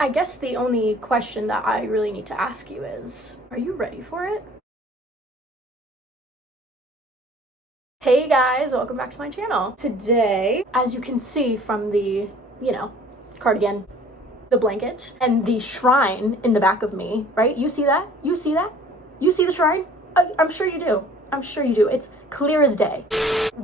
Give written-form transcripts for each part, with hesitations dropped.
I guess the only question that I really need to ask you is, are you ready for it? Hey guys, welcome back to my channel. Today, as you can see from the, cardigan, the blanket, and the shrine in the back of me, right? You see that? You see that? You see the shrine? I'm sure you do. I'm sure you do. It's clear as day.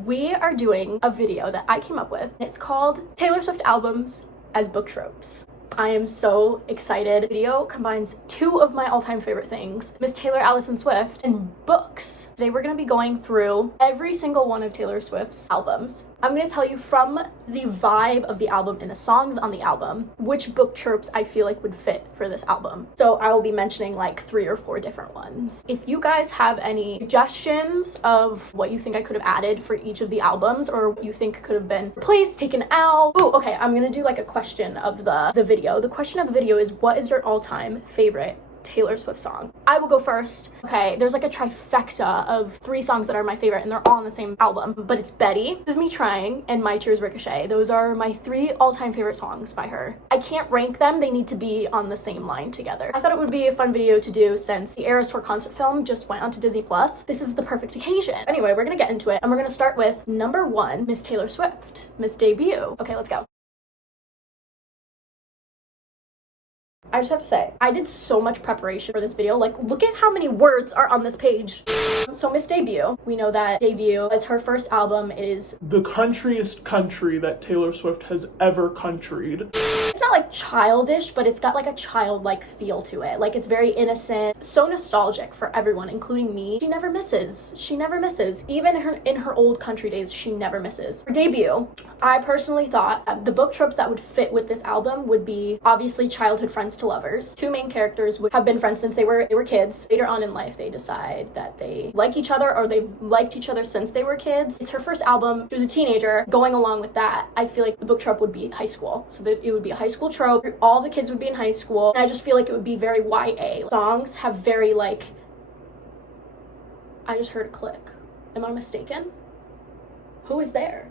We are doing a video that I came up with. It's called Taylor Swift Albums as Book Tropes. I am so excited. The video combines two of my all-time favorite things, Miss Taylor Allison Swift and books. Today we're going to be going through every single one of Taylor Swift's albums. I'm going to tell you from the vibe of the album and the songs on the album, which book tropes I feel like would fit for this album. So I will be mentioning like 3 or 4 different ones. If you guys have any suggestions of what you think I could have added for each of the albums, or what you think could have been replaced, taken out. Oh, okay, I'm going to do like a question of the video. The question of the video is, what is your all-time favorite Taylor Swift song? I will go first. Okay, there's like a trifecta of 3 songs that are my favorite and they're all on the same album, but it's Betty, This Is Me Trying, and My Tears Ricochet. Those are my 3 all-time favorite songs by her. I can't rank them, they need to be on the same line together. I thought it would be a fun video to do since the Eras Tour concert film just went onto Disney+. This is the perfect occasion. Anyway, we're gonna get into it and we're gonna start with number 1, Miss Taylor Swift, Miss Debut. Okay, let's go. I just have to say, I did so much preparation for this video. Like, look at how many words are on this page. So Miss Debut, we know that Debut, as her first album, is the countryest country that Taylor Swift has ever countryed. It's not like childish, but it's got like a childlike feel to it. Like, it's very innocent, so nostalgic for everyone, including me. She never misses. She never misses. Even in her old country days, she never misses. For Debut, I personally thought the book tropes that would fit with this album would be obviously childhood friends to lovers. 2 main characters would have been friends since they were kids. Later on in life, they decide that they like each other, or they've liked each other since they were kids. It's her first album. She was a teenager. Going along with that, I feel like the book trope would be high school. So that it would be a high school trope. All the kids would be in high school. And I just feel like it would be very YA. Songs have very like... I just heard a click. Am I mistaken? Who is there?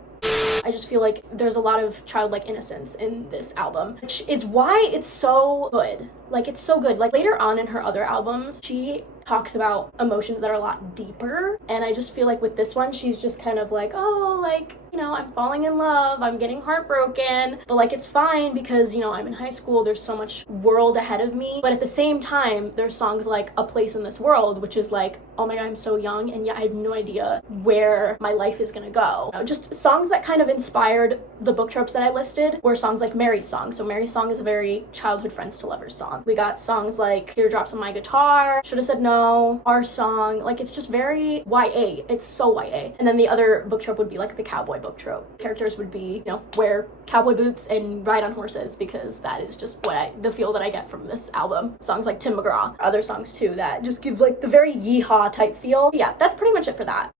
I just feel like there's a lot of childlike innocence in this album, which is why it's so good. Like, it's so good. Like, later on in her other albums, she talks about emotions that are a lot deeper, and I just feel like with this one, she's just kind of like, oh, like, I'm falling in love, I'm getting heartbroken, but like, it's fine because, I'm in high school, there's so much world ahead of me. But at the same time, there's songs like A Place in This World, which is like, oh my god, I'm so young, and yet I have no idea where my life is gonna go. Just songs that kind of inspired the book tropes that I listed were songs like Mary's Song. So Mary's Song is a very childhood friends to lovers song. We got songs like Teardrops on My Guitar, Should Have Said No, Our Song. Like, it's just very YA. It's so YA. And then the other book trope would be like the cowboy book trope. Characters would be, wear cowboy boots and ride on horses, because that is just the feel that I get from this album. Songs like Tim McGraw, other songs too that just give like the very yeehaw type feel. Yeah, that's pretty much it for that.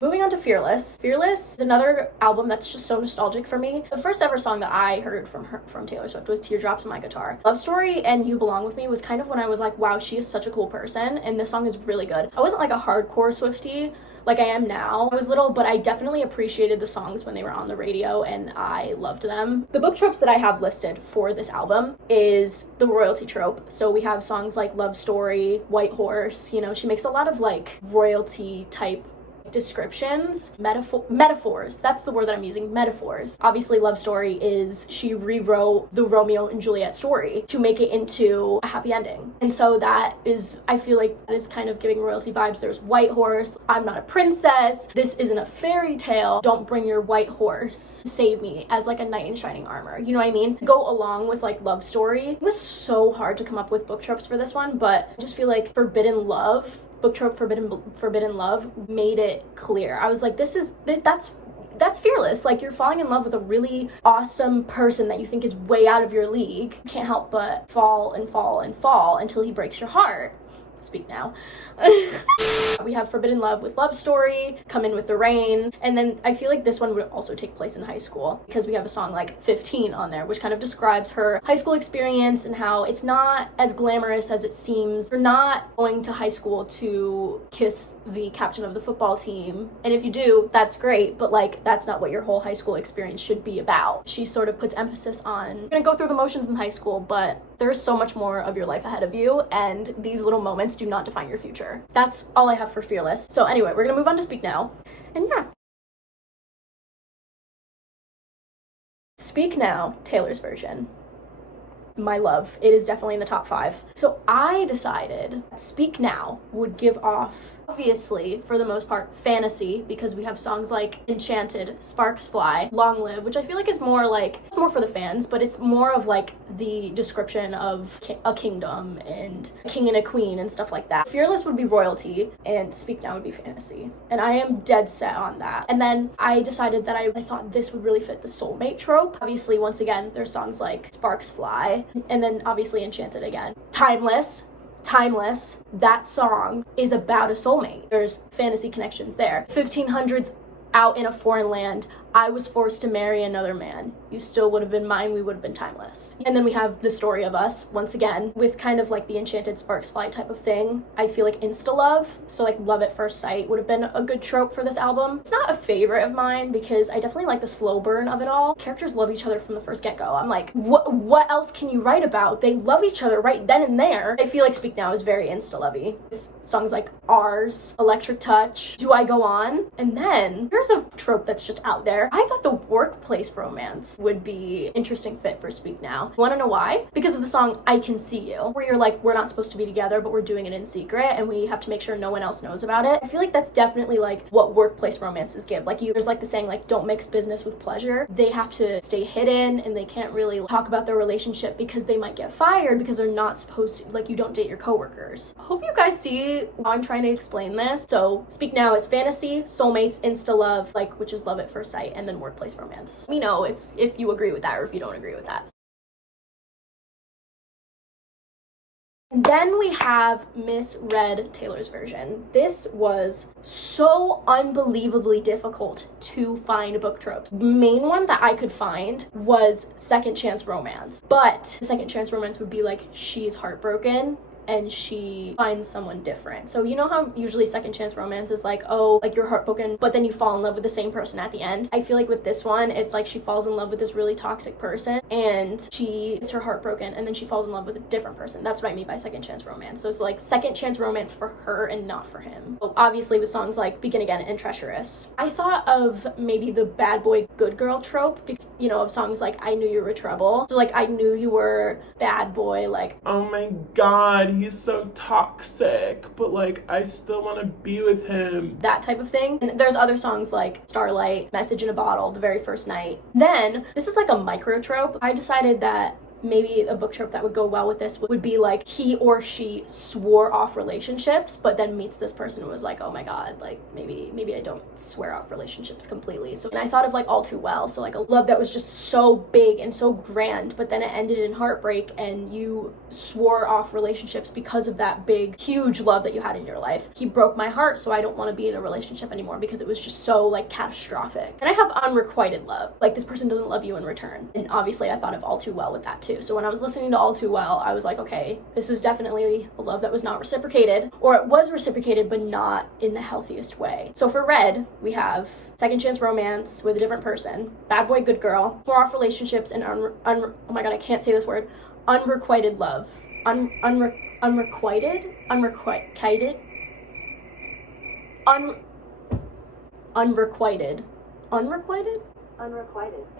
Moving on to Fearless. Fearless is another album that's just so nostalgic for me. The first ever song that I heard from Taylor Swift was Teardrops on My Guitar. Love Story and You Belong With Me was kind of when I was like, wow, she is such a cool person, and this song is really good. I wasn't like a hardcore Swiftie like I am now. I was little, but I definitely appreciated the songs when they were on the radio, and I loved them. The book tropes that I have listed for this album is the royalty trope. So we have songs like Love Story, White Horse. She makes a lot of like royalty type descriptions, metaphors. That's the word that I'm using, metaphors. Obviously, Love Story is she rewrote the Romeo and Juliet story to make it into a happy ending. And so that is, I feel like that is kind of giving royalty vibes. There's White Horse, I'm not a princess, this isn't a fairy tale, don't bring your white horse to save me, as like a knight in shining armor. You know what I mean? Go along with like Love Story. It was so hard to come up with book tropes for this one, but I just feel like Forbidden Love, book trope Forbidden Love made it clear. I was like, that's Fearless. Like, you're falling in love with a really awesome person that you think is way out of your league. You can't help but fall and fall and fall until he breaks your heart. Speak Now. We have Forbidden Love with Love Story, Come In With the Rain, and then I feel like this one would also take place in high school because we have a song like 15 on there, which kind of describes her high school experience and how it's not as glamorous as it seems. You're not going to high school to kiss the captain of the football team, and if you do, that's great, but like that's not what your whole high school experience should be about. She sort of puts emphasis on you're gonna go through the motions in high school, but there is so much more of your life ahead of you, and these little moments do not define your future. That's all I have for Fearless. So anyway, we're gonna move on to Speak Now, and yeah. Speak Now, Taylor's version. My love. It is definitely in the top 5. So I decided Speak Now would give off, obviously, for the most part, fantasy, because we have songs like Enchanted, Sparks Fly, Long Live, which I feel like is more like, it's more for the fans, but it's more of like the description of a kingdom and a king and a queen and stuff like that. Fearless would be royalty, and Speak Now would be fantasy. And I am dead set on that. And then I decided that I thought this would really fit the soulmate trope. Obviously, once again, there's songs like Sparks Fly, and then obviously Enchanted again. Timeless, that song is about a soulmate. There's fantasy connections there. 1500s, out in a foreign land, I was forced to marry another man. You still would have been mine, we would have been timeless. And then we have The Story of Us, once again, with kind of like the Enchanted Sparks Fly type of thing. I feel like insta-love, so like love at first sight would have been a good trope for this album. It's not a favorite of mine because I definitely like the slow burn of it all. Characters love each other from the first get-go. I'm like, what else can you write about? They love each other right then and there. I feel like Speak Now is very insta-lovey. Songs like Ours, Electric Touch, Do I Go On? And then here's a trope that's just out there. I thought the workplace romance would be interesting fit for Speak Now. Wanna know why? Because of the song I Can See You, where you're like, we're not supposed to be together, but we're doing it in secret and we have to make sure no one else knows about it. I feel like that's definitely like what workplace romances give. Like there's like the saying like, don't mix business with pleasure. They have to stay hidden and they can't really talk about their relationship because they might get fired because they're not supposed to, like you don't date your coworkers. I hope you guys see how I'm trying to explain this. So Speak Now is fantasy, soulmates, insta-love, like which is love at first sight, and then workplace romance. Let me know if you agree with that or if you don't agree with that. And then we have Misread Taylor's version. This was so unbelievably difficult to find book tropes. The main one that I could find was Second Chance Romance. But the Second Chance Romance would be like, she's heartbroken and she finds someone different. So you know how usually second chance romance is like, oh, like you're heartbroken, but then you fall in love with the same person at the end. I feel like with this one, it's like she falls in love with this really toxic person and she gets her heart broken and then she falls in love with a different person. That's what I mean by second chance romance. So it's like second chance romance for her and not for him. So obviously with songs like Begin Again and Treacherous. I thought of maybe the bad boy good girl trope because, you know, of songs like I Knew You Were Trouble. So like I knew you were bad boy, like, oh my god, he's so toxic, but like I still want to be with him. That type of thing. And there's other songs like Starlight, Message in a Bottle, The Very First Night. Then, this is like a micro trope. I decided that maybe a book trope that would go well with this would be like he or she swore off relationships but then meets this person and was like, oh my god, like maybe I don't swear off relationships completely. So and I thought of like All Too Well, so like a love that was just so big and so grand but then it ended in heartbreak and you swore off relationships because of that big huge love that you had in your life. He broke my heart, so I don't want to be in a relationship anymore because it was just so like catastrophic. And I have unrequited love, like this person doesn't love you in return, and obviously I thought of All Too Well with that too. So when I was listening to All Too Well, I was like, okay, this is definitely a love that was not reciprocated, or it was reciprocated but not in the healthiest way. So for Red, we have second chance romance with a different person, bad boy good girl, swore off relationships, and oh my god, I can't say this word, unrequited love. Unrequited?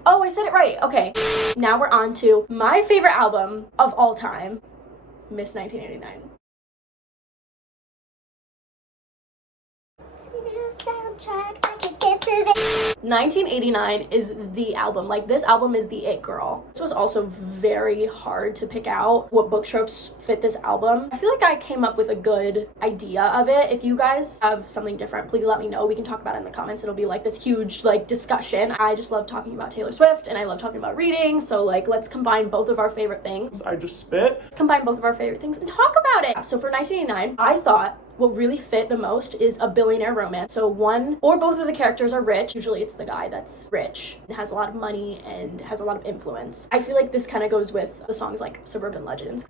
Oh, I said it right. Okay. Now we're on to my favorite album of all time, Miss 1989. New soundtrack, I can dance to it. 1989 is the album. Like, this album is the it girl. This was also very hard to pick out what book tropes fit this album. I feel like I came up with a good idea of it. If you guys have something different, please let me know. We can talk about it in the comments. It'll be like this huge like discussion. I just love talking about Taylor Swift and I love talking about reading. So like, let's combine both of our favorite things. I just spit. Let's combine both of our favorite things and talk about it. So for 1989, I thought what really fit the most is a billionaire romance. So one or both of the characters are rich. Usually it's the guy that's rich and has a lot of money and has a lot of influence. I feel like this kind of goes with the songs like Suburban Legends.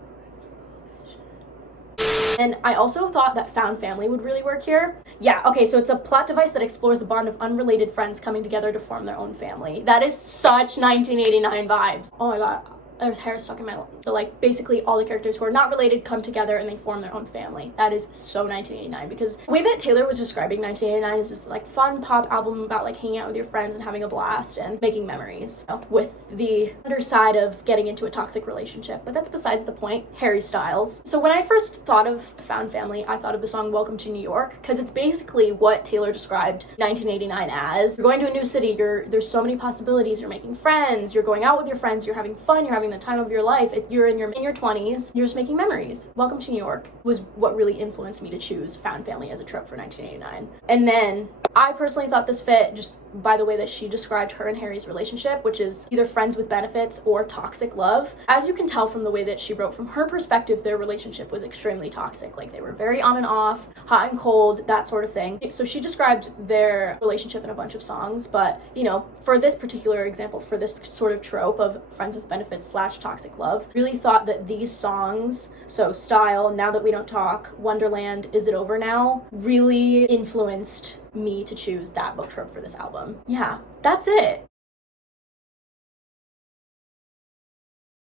And I also thought that found family would really work here. Yeah, okay, so it's a plot device that explores the bond of unrelated friends coming together to form their own family. That is such 1989 vibes. Oh my god. There's hair stuck in my lip. So like basically all the characters who are not related come together and they form their own family. That is so 1989, because the way that Taylor was describing 1989 is this like fun pop album about like hanging out with your friends and having a blast and making memories, you know, with the underside of getting into a toxic relationship. But that's besides the point. Harry Styles. So when I first thought of found family, I thought of the song Welcome to New York, because it's basically what Taylor described 1989 as. You're going to a new city, there's so many possibilities, you're making friends, you're going out with your friends, you're having fun, you're having the time of your life. You're in your 20s, you're just making memories. Welcome to New York was what really influenced me to choose found family as a trope for 1989. And then I personally thought this fit just by the way that she described her and Harry's relationship, which is either friends with benefits or toxic love. As you can tell from the way that she wrote, from her perspective, their relationship was extremely toxic. Like, they were very on and off, hot and cold, that sort of thing. So she described their relationship in a bunch of songs, but, you know, for this particular example, for this sort of trope of friends with benefits / toxic love, really thought that these songs, so Style, Now That We Don't Talk, Wonderland, Is It Over Now, really influenced me to choose that book trope for this album. Yeah, that's it.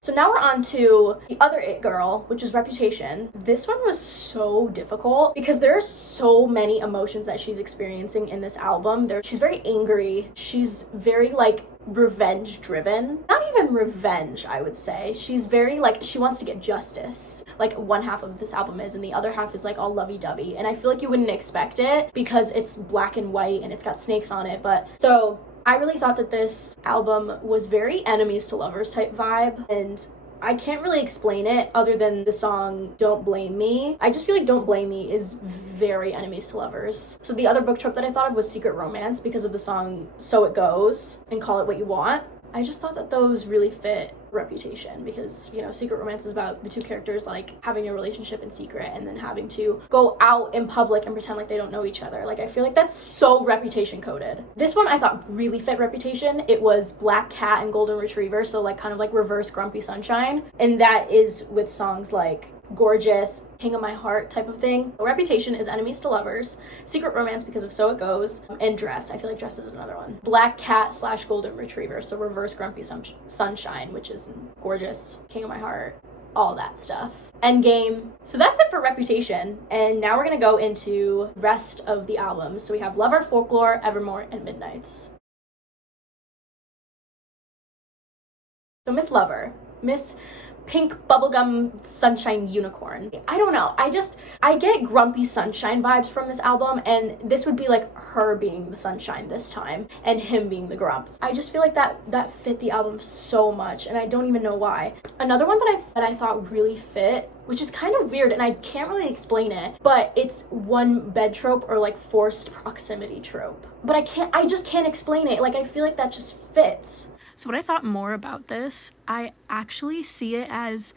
So now we're on to the other it girl, which is Reputation. This one was so difficult because there are so many emotions that she's experiencing in this album. She's very angry. She's very like revenge driven. Not even revenge, I would say. She's very like, she wants to get justice. Like, one half of this album is, and the other half is like all lovey-dovey. And I feel like you wouldn't expect it because it's black and white and it's got snakes on it. But so I really thought that this album was very enemies to lovers type vibe, and I can't really explain it other than the song Don't Blame Me. I just feel like Don't Blame Me is very enemies to lovers. So the other book trope that I thought of was Secret Romance because of the song So It Goes and Call It What You Want. I just thought that those really fit Reputation because, you know, Secret Romance is about the two characters like having a relationship in secret and then having to go out in public and pretend like they don't know each other. Like, I feel like that's so Reputation coded. This one I thought really fit Reputation. It was Black Cat and Golden Retriever, so like kind of like reverse Grumpy Sunshine, and that is with songs like Gorgeous, King of My Heart type of thing. Reputation is enemies to lovers, Secret Romance because of So It Goes, and Dress. I feel like Dress is another one. Black Cat / Golden Retriever, so reverse Grumpy Sunshine, which is Gorgeous, King of My Heart, all that stuff. Endgame. So that's it for Reputation, and now we're gonna go into rest of the album. So we have Lover, Folklore, Evermore, and Midnights. So Miss Lover, Miss Pink Bubblegum Sunshine Unicorn. I don't know. I get Grumpy Sunshine vibes from this album, and this would be like her being the sunshine this time and him being the grump. I just feel like that fit the album so much, and I don't even know why. Another one that I thought really fit, which is kind of weird and I can't really explain it, but it's one bed trope or like forced proximity trope. But I just can't explain it. Like, I feel like that just fits. So what I thought more about this, I actually see it as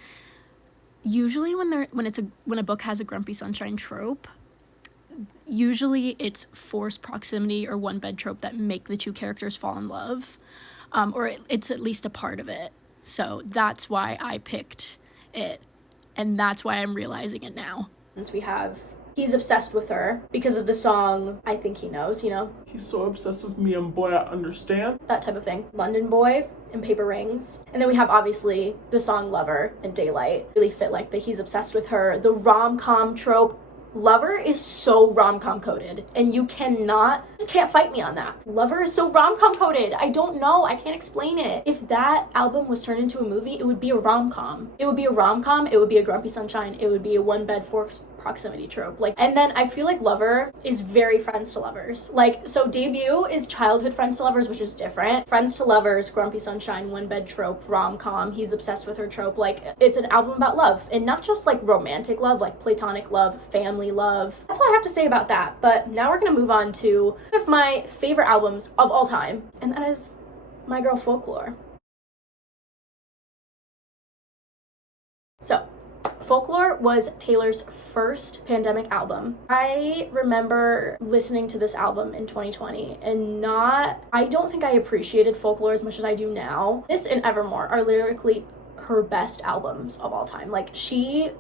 usually when a book has a Grumpy Sunshine trope, usually it's forced proximity or one bed trope that make the two characters fall in love, or it's at least a part of it. So that's why I picked it, and that's why I'm realizing it now. We have He's Obsessed with Her because of the song I Think He Knows, you know? He's so obsessed with me and boy, I understand. That type of thing. London Boy and Paper Rings. And then we have obviously the song Lover and Daylight. Really fit like the He's Obsessed with Her, the rom-com trope. Lover is so rom-com coded, and you can't fight me on that. Lover is so rom-com coded. I don't know. I can't explain it. If that album was turned into a movie, it would be a rom-com. It would be a rom-com. It would be a Grumpy Sunshine. It would be a one bed forced proximity trope. Like, and then I feel like Lover is very friends to lovers. Like, so Debut is childhood friends to lovers, which is different. Friends to lovers, Grumpy Sunshine, one bed trope, rom-com, he's obsessed with her trope. Like, it's an album about love, and not just like romantic love, like platonic love, family love. That's all I have to say about that. But now we're gonna move on to one of my favorite albums of all time, and that is My Girl Folklore. So, Folklore was Taylor's first pandemic album. I remember listening to this album in 2020 and I don't think I appreciated Folklore as much as I do now. This and Evermore are lyrically her best albums of all time. Like she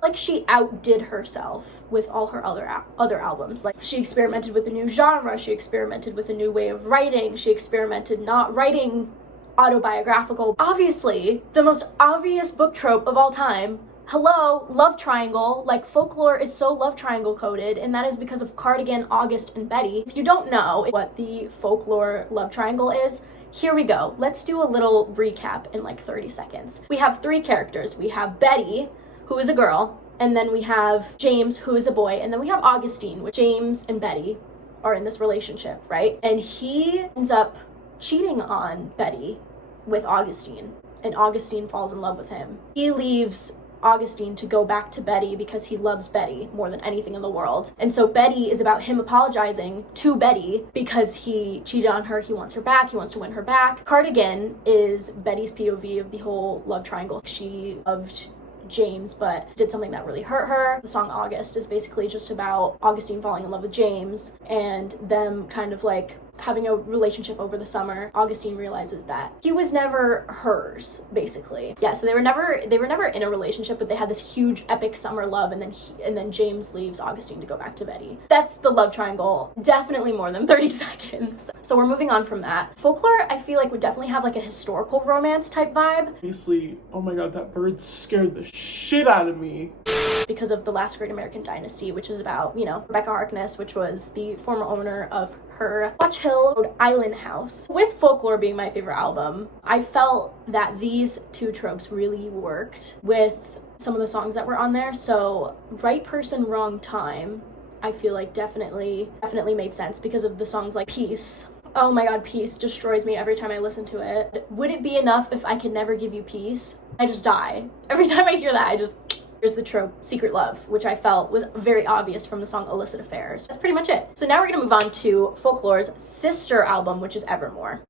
outdid herself with all her other albums. Like, she experimented with a new genre, she experimented with a new way of writing, she experimented not writing autobiographical. Obviously, the most obvious book trope of all time. Hello, love triangle. Like, Folklore is so love triangle coded, and that is because of Cardigan, August, and Betty. If you don't know what the Folklore love triangle is, here we go. Let's do a little recap in like 30 seconds. We have three characters. We have Betty, who is a girl, and then we have James, who is a boy, and then we have Augustine, which James and Betty are in this relationship, right? And he ends up cheating on Betty with Augustine, and Augustine falls in love with him. He leaves Augustine to go back to Betty because he loves Betty more than anything in the world. And so Betty is about him apologizing to Betty because he cheated on her, he wants her back, he wants to win her back. Cardigan is Betty's POV of the whole love triangle. She loved James but did something that really hurt her. The song August is basically just about Augustine falling in love with James and them kind of like having a relationship over the summer. Augustine realizes that he was never hers, basically. Yeah, so they were never in a relationship, but they had this huge epic summer love, and then James leaves Augustine to go back to Betty. That's the love triangle. Definitely more than 30 seconds. So we're moving on from that. Folklore, I feel like, would definitely have like a historical romance type vibe. Obviously, oh my god, that bird scared the shit out of me. Because of The Last Great American Dynasty, which is about, Rebecca Harkness, which was the former owner of her Watch Hill, Rhode Island house. With Folklore being my favorite album, I felt that these two tropes really worked with some of the songs that were on there. So Right Person, Wrong Time, I feel like definitely made sense because of the songs like Peace. Oh my god, Peace destroys me every time I listen to it. Would it be enough if I could never give you peace? I just die. Every time I hear that, Here's the trope, Secret Love, which I felt was very obvious from the song Illicit Affairs. That's pretty much it. So now we're gonna move on to Folklore's sister album, which is Evermore.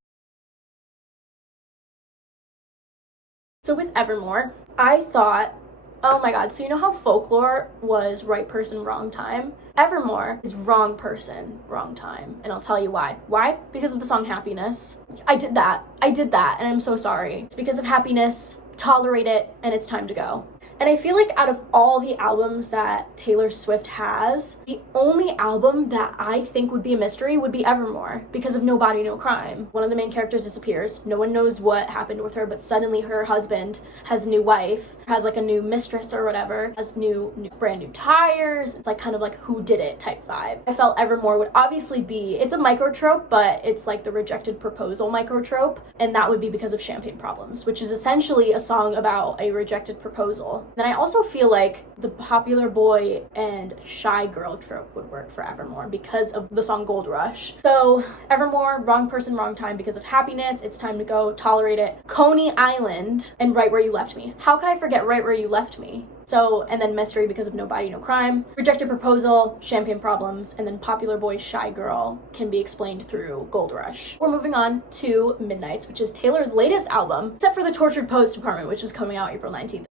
So with Evermore, I thought, oh my god, so you know how Folklore was Right Person, Wrong Time? Evermore is Wrong Person, Wrong Time, and I'll tell you why. Why? Because of the song Happiness. I did that, and I'm so sorry. It's because of Happiness, Tolerate It, and It's Time to Go. And I feel like out of all the albums that Taylor Swift has, the only album that I think would be a mystery would be Evermore, because of No Body, No Crime. One of the main characters disappears. No one knows what happened with her, but suddenly her husband has a new wife, has like a new mistress or whatever, has brand new tires. It's like kind of like who did it type vibe. I felt Evermore would obviously be, it's a microtrope, but it's like the rejected proposal microtrope, and that would be because of Champagne Problems, which is essentially a song about a rejected proposal. Then I also feel like the popular boy and shy girl trope would work for Evermore because of the song Gold Rush. So Evermore, Wrong Person, Wrong Time because of Happiness, It's Time to Go, Tolerate It, Coney Island, and Right Where You Left Me. How could I forget Right Where You Left Me? So, and then Mystery because of No Body, No Crime, Rejected Proposal, Champagne Problems, and then Popular Boy, Shy Girl can be explained through Gold Rush. We're moving on to Midnights, which is Taylor's latest album, except for the Tortured Poets Department, which is coming out April 19th.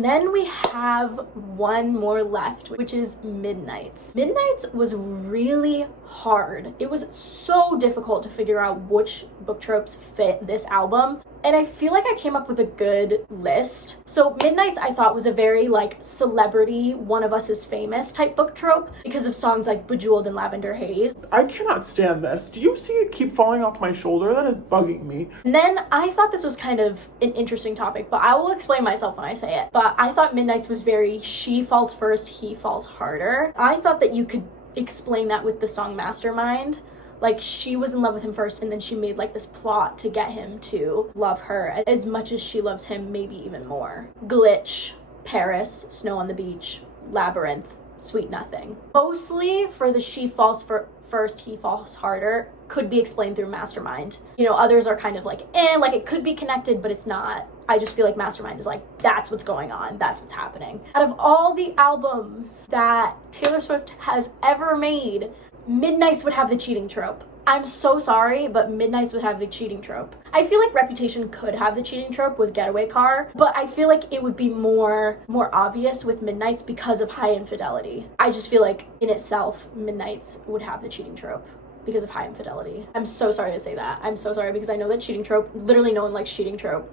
Then we have one more left, which is Midnights. Midnights was really hard. It was so difficult to figure out which book tropes fit this album, and I feel like I came up with a good list. So Midnights I thought was a very like celebrity, One of Us is Famous type book trope because of songs like Bejeweled and Lavender Haze. I cannot stand this. Do you see it keep falling off my shoulder? That is bugging me. And then I thought this was kind of an interesting topic, but I will explain myself when I say it. But I thought Midnights was very she falls first, he falls harder. I thought that you could explain that with the song Mastermind. Like, she was in love with him first, and then she made like this plot to get him to love her as much as she loves him, maybe even more. Glitch, Paris, Snow on the Beach, Labyrinth, Sweet Nothing. Mostly for the she falls first, he falls harder could be explained through Mastermind. You know, others are kind of like, like it could be connected, but it's not. I just feel like Mastermind is like, that's what's going on, that's what's happening. Out of all the albums that Taylor Swift has ever made, Midnight's would have the cheating trope. I'm so sorry, but Midnight's would have the cheating trope. I feel like Reputation could have the cheating trope with Getaway Car, but I feel like it would be more obvious with Midnight's because of High Infidelity. I just feel like in itself, Midnight's would have the cheating trope because of High Infidelity. I'm so sorry to say that. I'm so sorry because I know that cheating trope, literally no one likes cheating trope.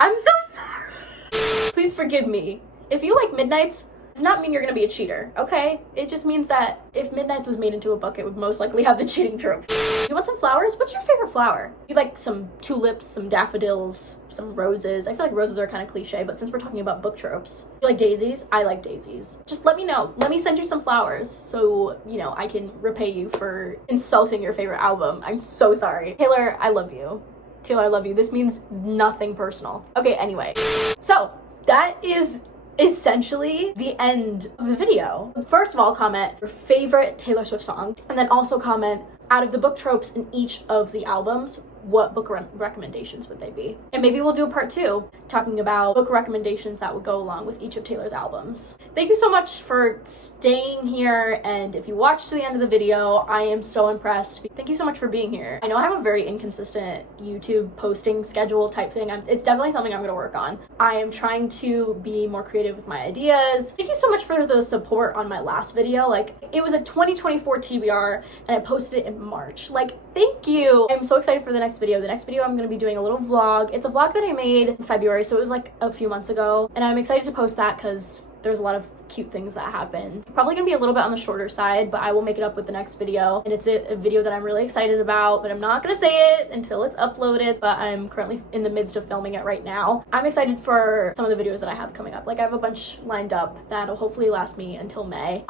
I'm so sorry. Please forgive me. If you like Midnight's, it does not mean you're gonna be a cheater, okay? It just means that if Midnight's was made into a book, it would most likely have the cheating trope. You want some flowers? What's your favorite flower? You like some tulips, some daffodils, some roses. I feel like roses are kind of cliche, but since we're talking about book tropes, you like daisies? I like daisies. Just let me know. Let me send you some flowers so, you know, I can repay you for insulting your favorite album. I'm so sorry. Taylor, I love you. Taylor, I love you. This means nothing personal. Okay, anyway. So, that is essentially the end of the video. First of all, comment your favorite Taylor Swift song, and then also comment out of the book tropes in each of the albums, what book recommendations would they be? And maybe we'll do a part 2 talking about book recommendations that would go along with each of Taylor's albums. Thank you so much for staying here, and if you watched to the end of the video, I am so impressed. Thank you so much for being here. I know I have a very inconsistent YouTube posting schedule type thing. It's definitely something I'm gonna work on. I am trying to be more creative with my ideas. Thank you so much for the support on my last video. Like, it was a 2024 TBR and I posted it in March. Like, thank you. I'm so excited for the next video. The next video I'm gonna be doing a little vlog. It's a vlog that I made in February, so it was like a few months ago, and I'm excited to post that because there's a lot of cute things that happen. Probably gonna be a little bit on the shorter side, but I will make it up with the next video, and it's a video that I'm really excited about, but I'm not gonna say it until it's uploaded, but I'm currently in the midst of filming it right now. I'm excited for some of the videos that I have coming up. Like, I have a bunch lined up that'll hopefully last me until May.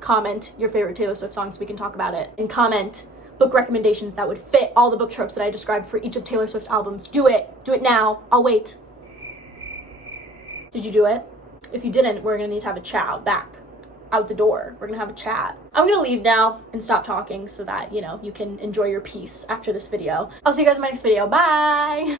Comment your favorite Taylor Swift songs so we can talk about it, and comment book recommendations that would fit all the book tropes that I described for each of Taylor Swift albums. Do it now. I'll wait. Did you do it? If you didn't, we're gonna need to have a chat out the door. We're gonna have a chat. I'm gonna leave now and stop talking so that, you know, you can enjoy your peace after this video. I'll see you guys in my next video. Bye.